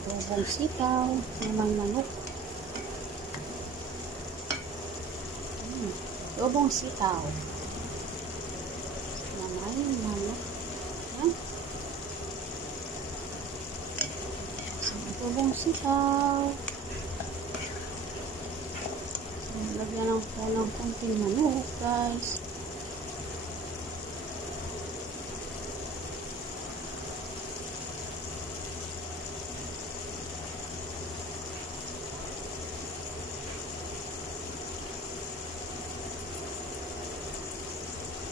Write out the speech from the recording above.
adobong sitaw naman manok. Adobong sitaw naman manok. Adobong sitaw. Lagyan lang po ng konting manok, guys.